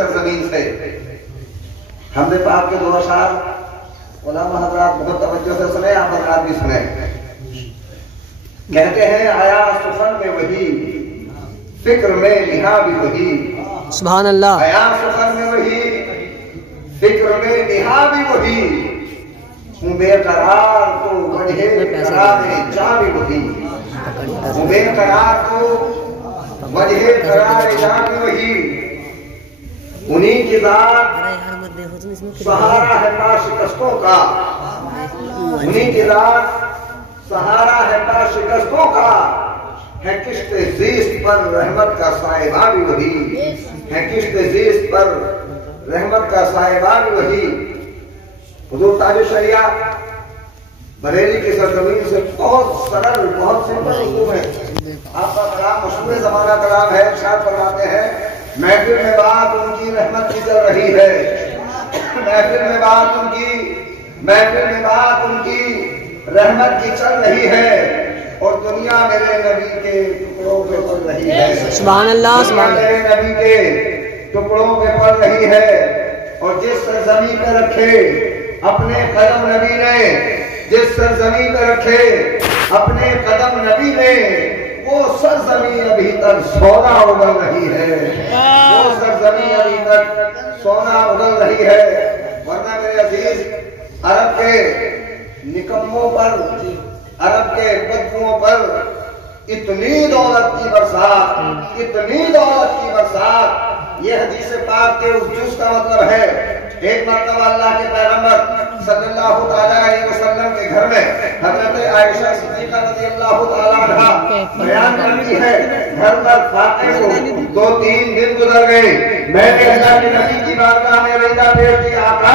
सरजमीन से। हमने पाक के 2 अशार उलमा हज़रात बहुत तवज्जो से सुने, आप हज़रात भी सुने। कहते हैं आया सुखन में वही, फिक्र में निहा भी वही। सुभान अल्लाह। आया सुखन में वही, फिक्र में निहा भी वही। हूँ बेकरार तो वजह करार जा भी वही। हूँ बेकरार तो वजह करार जा भी वही। उन्हीं की ज़ात सहारा है पा शिकस्तों का। उन्हीं की ज़ात सहारा है पा शिकस्तों का। है किश्ते ज़ीस्त पर रहमत का साहिबा भी वही। है किश्ते ज़ीस्त पर रहमत का साहिबा भी वही। हुजूर ताज शरिया बरेली की सरजमीन से बहुत सरल, बहुत सिंपल उर्दू में आपका कलाम मशहूर ज़माना कलाम है। इरशाद फरमाते हैं महफिल में बात उनकी रहमत की चल रही है। महफिल में बात उनकी, महफिल में बात उनकी रहमत की चल रही है। और दुनिया मेरे नबी के टुकड़ों पे पल रही है। सुभान अल्लाह। सुभान मेरे नबी के टुकड़ों पे पल रही है। और जिस सरजमीन पे रखे अपने कदम नबी ने, जिस सरजमीन पे रखे अपने कदम नबी ने, वो सरजमीन अभी तक सोना उगल रही है। वो सरजमीन अभी तक सोना उगल रही है। वरना मेरे अजीज अरब के निकम्मों पर, अरब के बदबुओं पर इतनी दौलत की बरसात, इतनी दौलत की बरसात। ये हदीस पाक के उस जुज़ का मतलब है। एक मरतबा अल्लाह के पैगंबर सल्लल्लाहु अलैहि वसल्लम के घर में हजरत आयशा सिद्दीक़ा रज़ियल्लाहु तआला अन्हा बयान करती है, घर पर फाते को 2-3 दिन गुजर गए। मैंने अल्लाह के नबी की बारगाह में रज़ा पेश की, आका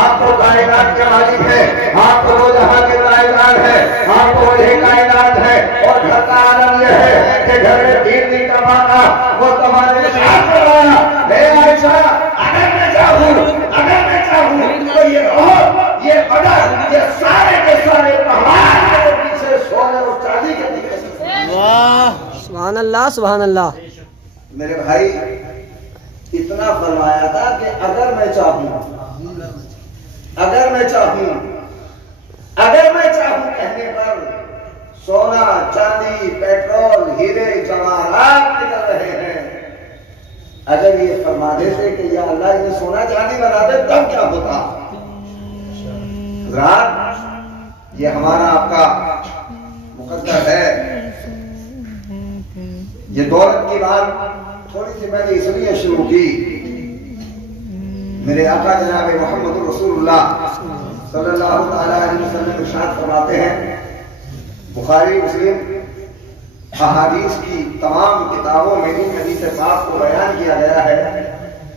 आप तो कायनात के मालिक हैं, आप तो वो जहां के ताइदार हैं, आप तो वही कायनात है। और घर का आनंद यह है कि घर में 3 दिन का खाना वो तुम्हारे साथ कराया। आयशा अगर मैं चाहूं, अगर मैं चाहूं तो ये रोह, ये बदर, ये सारे के सारे पहाड़ के पीछे सोने और चांदी के पीछे। वाह सुभान अल्लाह। सुभान अल्लाह। मेरे भाई इतना फरमाया था कि अगर मैं चाहूं, अगर मैं चाहूं, अगर मैं चाहूं कहने पर सोना, चांदी, पेट्रोल, हीरे जवाहरात निकल रहे हैं। अगर ये फरमा देते कि या अल्लाह इन्हें सोना चांदी बना दे तब क्या होता। रात ये हमारा आपका मुकद्दर है। ये दौलत की बात थोड़ी सी मैंने इसलिए शुरू की, मेरे आका जनाब मोहम्मद रसूलुल्लाह सल्लल्लाहु अलैहि वसल्लम इरशाद फरमाते हैं, बुखारी मुस्लिम अहादीस की तमाम किताबों में इन हदीस पाक को बयान किया गया है।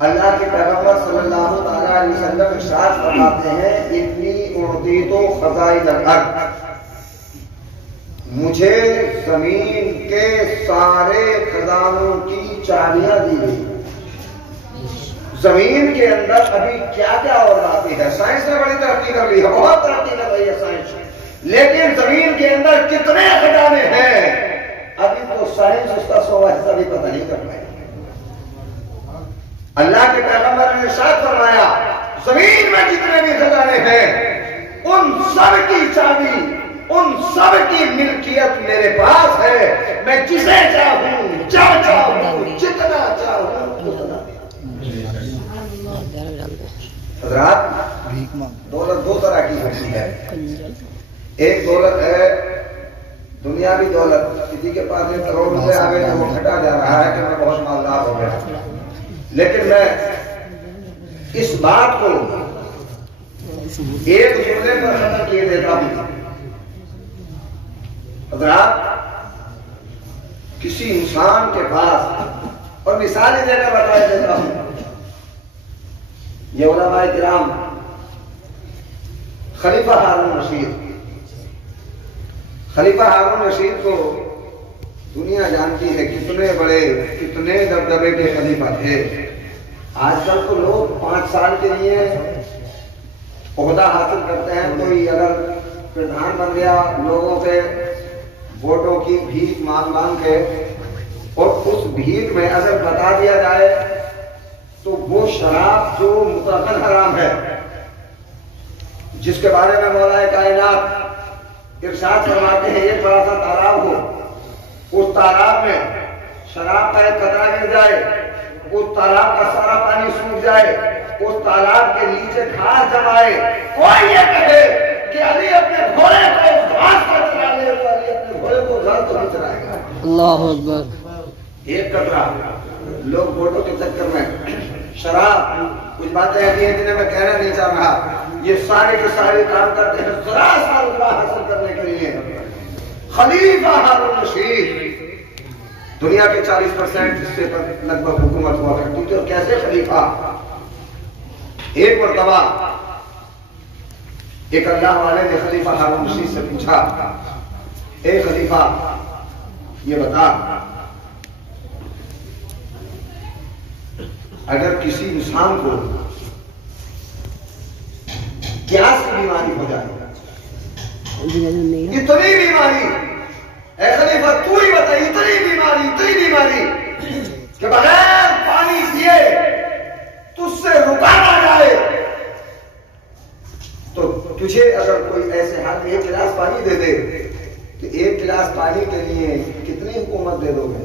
अल्लाह के पैगंबर सल्लल्लाहु अलैहि वसल्लम इरशाद फरमाते हैं, इन्नी उअतीतु खज़ाइन अल-अर्द, मुझे जमीन के सारे खजानों की चाबियां दी गई। जमीन के अंदर अभी क्या क्या और बाकी है। साइंस ने बड़ी तरक्की कर ली है, बहुत तरक्की कर रही है साइंस, लेकिन जमीन के अंदर कितने खजाने हैं अभी तो साइंस उसका 100% भी पता नहीं कर पाए। अल्लाह के पैगंबर ने इरशाद फरमाया, जमीन में जितने भी खजाने हैं उन सब की चाबी, उन सब की मिल्कियत मेरे पास है। मैं जिसे चाहूं, जब चाहूं, जितना चाहूं उतना। दौलत 2 तरह की होती है। एक दौलत है दुनियावी दौलत, किसी के पास 1 करोड़ रुपए आ गए तो वो घटा जा रहा है कि मैं बहुत मालदार हो गया। लेकिन मैं इस बात को एक जुमले पर खत्म किए देता हूं। किसी इंसान के पास, और मिसाल ही देकर बता देता हूं, ये उलमाए किराम खलीफा हारून रशीद, खलीफा हारून रशीद को दुनिया जानती है कितने बड़े, कितने दबदबे के खलीफा थे। आजकल तो लोग 5 साल के लिए ओहदा हासिल करते हैं, कोई अगर प्रधान बन गया लोगों के वोटों की भीख मांग मांग के, और उस भीख में अगर बता दिया जाए तो वो शराब जो मुतलकन हराम है, जिसके बारे में मौलाए कायनात इरशाद फरमाते हैं, एक बड़ा सा तालाब हो, उस तालाब में शराब का एक कतरा गिर जाए, उस तालाब का सारा पानी सूख जाए, उस तालाब के नीचे घास जमाए, कोई ये कहे कि अली अपने घोड़े को उस घास पर चला ले, तो अली अपने घोड़े को घर तो नहीं चलाएगा। अल्लाह अकबर। एक कतरा, लोग फोटो के चक्कर में शराब, कुछ बातें ऐसी हैं जिन्हें मैं कहना नहीं चाह रहा, ये सारे के सारे काम करते हैं जरा सा रुतबा हासिल करने के लिए। खलीफा हारून रशीद दुनिया के 40% हिस्से पर लगभग हुकूमत हुआ करती थी, और कैसे खलीफा। एक मरतबा एक अल्लाह वाले ने खलीफा हारून रशीद से पूछा, ए खलीफा ये बता, अगर किसी इंसान को गैस की बीमारी हो जाए, इतनी बीमारी, ऐ खलीफा तू ही बता, इतनी बीमारी कि बगैर पानी पिए तुझसे रुका ना जाए, तो तुझे अगर कोई ऐसे हाल में 1 गिलास पानी दे दे, तो 1 गिलास पानी के लिए कितनी हुकूमत दे दोगे?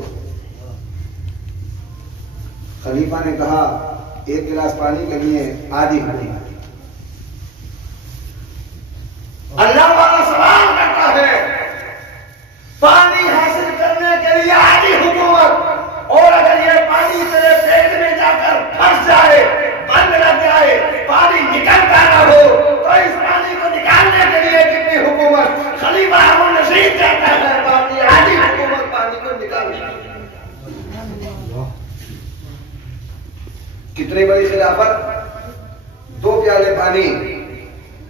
खलीफा ने कहा 1 गिलास पानी के लिए आधी हुकूमत। अल्लाह वाला सवाल करता है, पानी हासिल करने के लिए आधी हुकूमत, और अगर ये पानी तेरे पेट में जाकर फंस जाए, बंद लग जाए, पानी निकलता ना हो, तो इस पानी को निकालने के लिए कितनी हुकूमत? खलीफा हारून रशीद कहता है बाकी आधी हुकूमत पानी को निकालने। कितनी बड़ी खिलाफत, 2 प्याले पानी,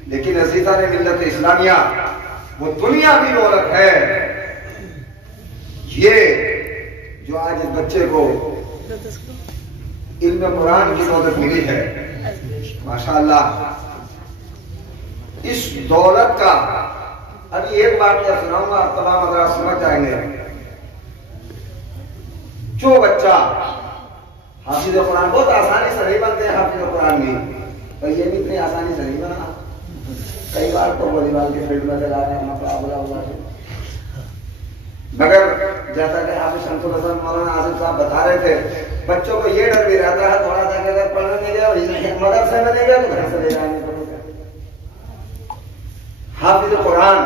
लेकिन अजीजा ने मिल्लत इस्लामिया, वो दुनिया की दौलत है। ये जो आज इस बच्चे को इल्म कुरान की दौलत मिली है, माशाअल्लाह, इस दौलत का अभी एक बात क्या सुनाऊंगा, तमाम हज़रात समझ जाएंगे। जो बच्चा हाफिज कुरान, बहुत आसानी से नहीं बनते हैं हाफिज कुरान भी, पर ये भी इतनी आसानी से नहीं बना। कई बार तो वॉलीबॉल के फील्ड में चला गया, मुकाबला हुआ है, मगर जैसा कि हाफिज शमसुल हसन मौलाना आसिफ साहब बता रहे थे, बच्चों को ये डर भी रहता है थोड़ा सा कि अगर पढ़ने नहीं गया, मदरसे में नहीं गया तो घर से ले जाने को। हाफिज कुरान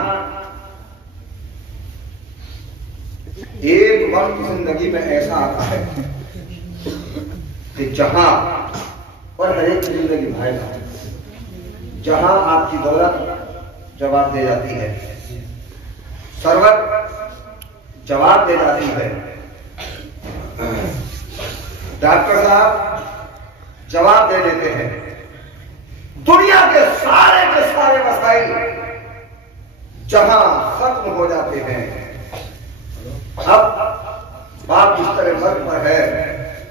एक वक्त जिंदगी में ऐसा आता है कि जहां, और हर एक की जिंदगी भाएगा, जहां आपकी दौलत जवाब दे जाती है, सरवत जवाब दे जाती है, डॉक्टर साहब जवाब दे देते हैं, दुनिया के सारे मसाइल जहां खत्म हो जाते हैं। अब बाप बिस्तर मर्द पर है,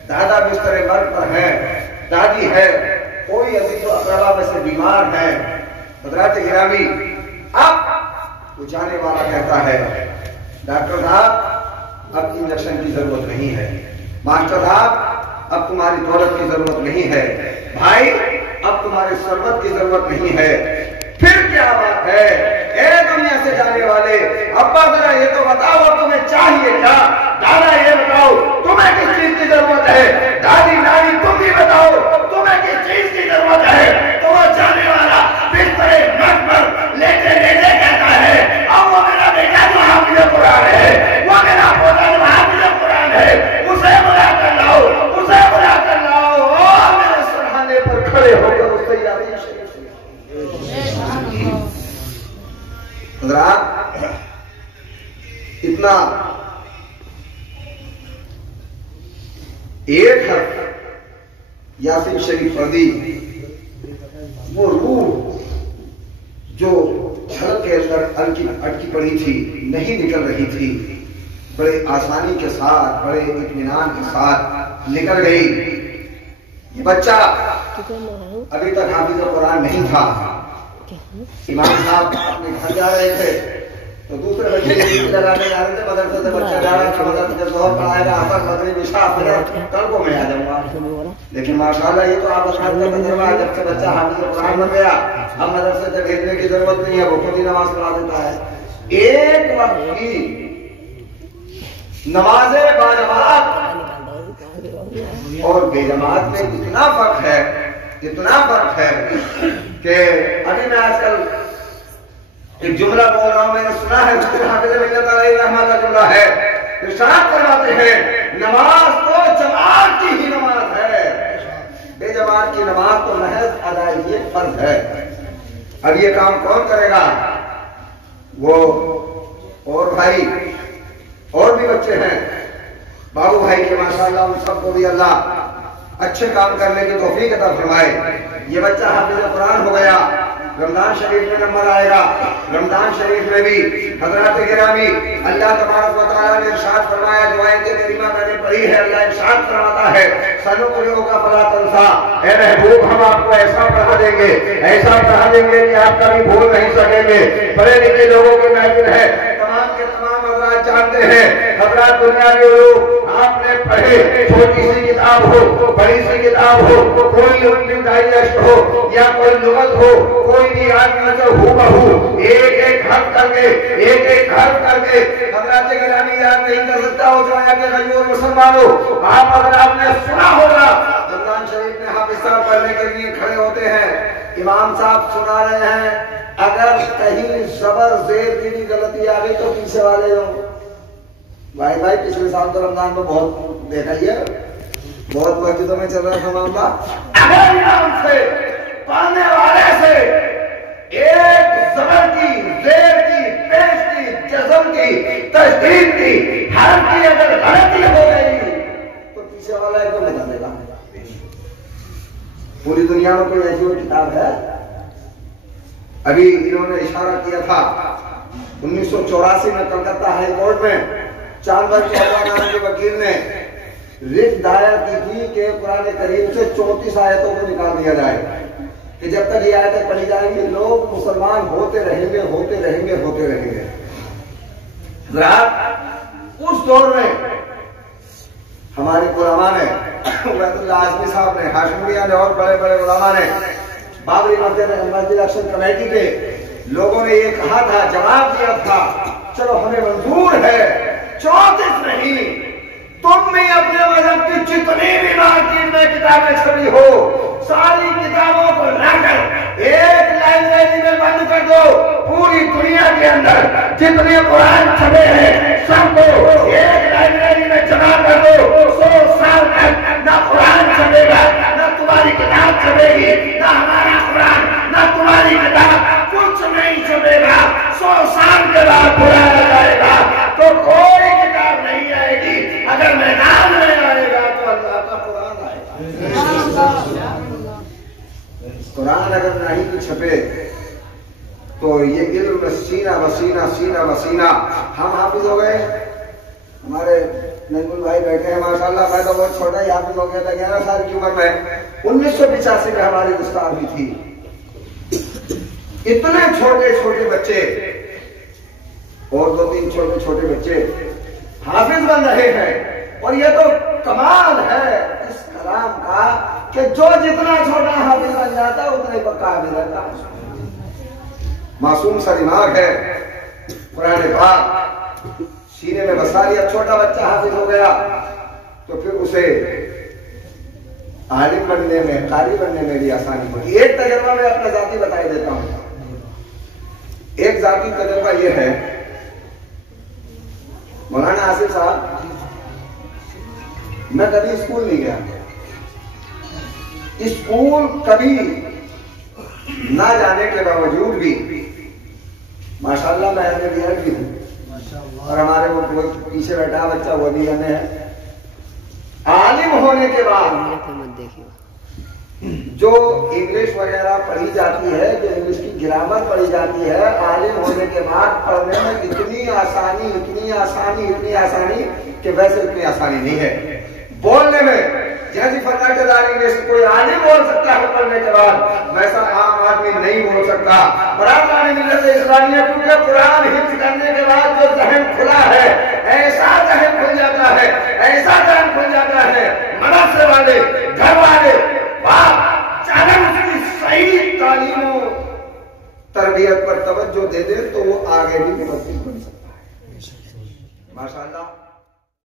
दादा बिस्तर मर्द पर है, दादी है, कोई अजीज अकरबा में से बीमार है, हज़रात गिरामी, अब वो जाने वाला कहता है, डॉक्टर साहब अब इंजेक्शन की जरूरत नहीं है, मास्टर साहब अब तुम्हारी दौलत की जरूरत नहीं है, भाई अब तुम्हारी सरबत की जरूरत नहीं है। फिर क्या बात है? ए दुनिया से जाने वाले, अब्बा जरा ये तो बताओ तुम्हें चाहिए क्या? दादा ये बताओ तुम्हें किस चीज की जरूरत है? दादी नानी तुम भी बताओ तुम्हें किस चीज की जरूरत है? तो वो जाने वाला बिस्तर मत पर लेटे लेटे कहता है, अब वो मेरा बेटा जो हाफिज कुरान है, वो मेरा पोता जो हाफिज कुरान है, उसे बुला कर लाओ, उसे बुला कर लाओ, और मेरे सरहाने पर खड़े होकर उससे याद इतना एक हर्फ यासीन शरीफ फर्दी, वो रूह जो छलक के अंदर अटकी पड़ी थी, नहीं निकल रही थी, बड़े आसानी के साथ, बड़े इत्मीनान के साथ निकल गई। ये बच्चा अभी तक हाफिज कुरान नहीं था। इमाम साहब अपने घर जा रहे थे तो दूसरे बच्चे लगाने जा रहे थे, मदरसे से बच्चा जा रहा था, मदरसे से जोहर पढ़ाएगा, असर मगरिब इशा, फिर कल को मैं आ जाऊंगा। लेकिन माशाल्लाह ये तो आप असरात का तजर्बा है, जब से बच्चा हाफिज़ कुरान बन गया अब मदरसे से भेजने की जरूरत नहीं है, वो खुद ही नमाज पढ़ा देता है। एक वक्त की नमाज़े बाजमात और बेजमात में इतना फर्क है, इतना फर्क है कि अभी मैं आजकल एक जुमला बोल रहा हूं, मैंने सुना है हाफिज़ मिल्लत अलैहि रहमत का जुमला है, इरशाद फरमाते हैं नमाज तो जमात की ही नमाज है, बेजमात की नमाज तो महज अदायगी फर्ज है। अब ये काम कौन करेगा? वो और भाई और भी बच्चे हैं, बाबू भाई के माशाल्लाह उन सबको भी अल्लाह अच्छे काम करने की तौफीक अता फरमाए। ये बच्चा हाफिज़ कुरान हो गया, रमजान शरीफ में नंबर आएगा, रमजान शरीफ में भी हज़रात गिरामी अल्लाह तबारक व तआला ने इरशाद फरमाया, जो आयत करीमा मैंने पढ़ी है, अल्लाह इरशाद फरमाता है सनुक़रिउक फला तंसा, ए महबूब हम आपको ऐसा पढ़ा देंगे, ऐसा पढ़ा देंगे कि आप कभी भूल नहीं सकेंगे। पढ़े लिखे लोगों की महफिल है, तमाम के तमाम हज़रात जानते हैं, हज़रात दुनिया के लोग आपने पढ़े, छोटी सी किताब हो, बड़ी सी किताब हो, कोई उनकी डाइजेस्ट हो या कोई लुगत हो, कोई भी आदमी से हूबहू एक एक हर्फ करके, एक एक हर्फ करके हज़रात गिरामी याद नहीं कर सकता हो। जो आया कि गयूर मुसलमानों, आप अगर आपने सुना होगा रमजान शरीफ में हाफिज़ साहब पढ़ने के लिए खड़े होते हैं, इमाम साहब सुना रहे हैं, अगर कहीं जबर जेर की भी गलती आ गई तो पीछे वाले हो भाई पिछले साल तो रमजान में बहुत देखा ही है, बहुत मस्जिदों में चल रहा था मामला। अगर इमाम से पढ़ने वाले से एक जबर की, जेर की, पेश की, जज़म की, तशदीद की, हर्फ की अगर गलती हो गई तो पीछे वाला एकदम बता देगा। पूरी दुनिया में कोई ऐसी किताब है? अभी इन्होंने इशारा किया था 1984 में कलकत्ता हाई कोर्ट में चांदर नाम के वकील ने रिट दायर की थी कि कुरान करीम से 34 आयतों को निकाल दिया जाए कि जब तक ये आयतें पढ़ी जाएंगी लोग मुसलमान होते रहेंगे, होते रहेंगे, होते रहेंगे। उस दौर में हमारे उलमा ने, उबैदुल्लाह आज़मी साहब ने, हाशमिया ने और बड़े बड़े उलमा ने बाबरी मस्जिद एक्शन कमेटी के लोगों ने ये कहा था, जवाब दिया था, चलो हमें मंजूर है 34 नहीं, तुम भी अपने मजहब की जितनी भी मार्केट में किताबें छपी हो सारी किताबों को लाकर एक लाइब्रेरी में बंद कर दो। पूरी दुनिया के अंदर जितने कुरान छपे हैं सबको एक लाइब्रेरी में जमा कर दो। 100 साल तक ना कुरान छपेगा, ना तुम्हारी किताब छपेगी, ना हमारा कुरान, ना तुम्हारी किताब, कुछ नहीं छपेगा। 100 साल के बाद कुरान आएगा तो कोई किताब नहीं आएगी, अगर मैदान में आएगा तो अल्लाह का कुरान आएगा। कुरान अगर नहीं भी छपे तो ये इल्म सीना वसीना, सीना वसीना। हम हाफिज हो गए, हमारे नजमुल भाई बैठे हैं माशाल्लाह, मैं तो बहुत छोटा ही हाफिज हो गया था 11 साल की उम्र में। 1985 में हमारी दस्तार भी थी। इतने छोटे छोटे बच्चे और 2-3 छोटे छोटे बच्चे हाफिज बन रहे हैं, और ये तो कमाल है इस कलाम का कि जो जितना छोटा हाफिज बन जाता है उतना ही पक्का हाफिज रहता है। मासूम सा दिमाग है, कुरान पाक सीने में बसा लिया, छोटा बच्चा हाफिज हो गया तो फिर उसे आलिम बनने में, कारी बनने में भी आसानी होगी। एक तजर्बा मैं अपना जाती बताई देता हूं। एक जाती तजर्बा यह है, मौलाना आसिफ साहब, मैं कभी स्कूल नहीं गया, स्कूल कभी ना जाने के बावजूद भी माशाल्लाह मैं एमए भी हूं, और हमारे वो पीछे बैठा बच्चा वो भी एमए है। आलिम होने के बाद जो इंग्लिश वगैरह पढ़ी जाती है, जो इंग्लिश की ग्रामर पढ़ी जाती है, आलिम होने के बाद पढ़ने में इतनी आसानी, इतनी आसानी, इतनी आसानी कि वैसे इतनी आसानी नहीं है। बोलने में जैसी फटाकेदार इंग्लिश कोई आलिम बोल सकता है पढ़ने के बाद, वैसा आम आदमी नहीं बोल सकता। का बराबरानी मिलत इस्लामिया, क्योंकि कुरान हिफ्ज करने के बाद जो जहन खुला है, ऐसा जहन खुल जाता है, ऐसा जहन खुल जाता है, मदरसे वाले, घर वाले, बाप चाहे उसकी सही तालीम तरबियत पर तवज्जो दे दे तो वो आगे भी मुवक्किल बन सकता है। माशाअल्लाह।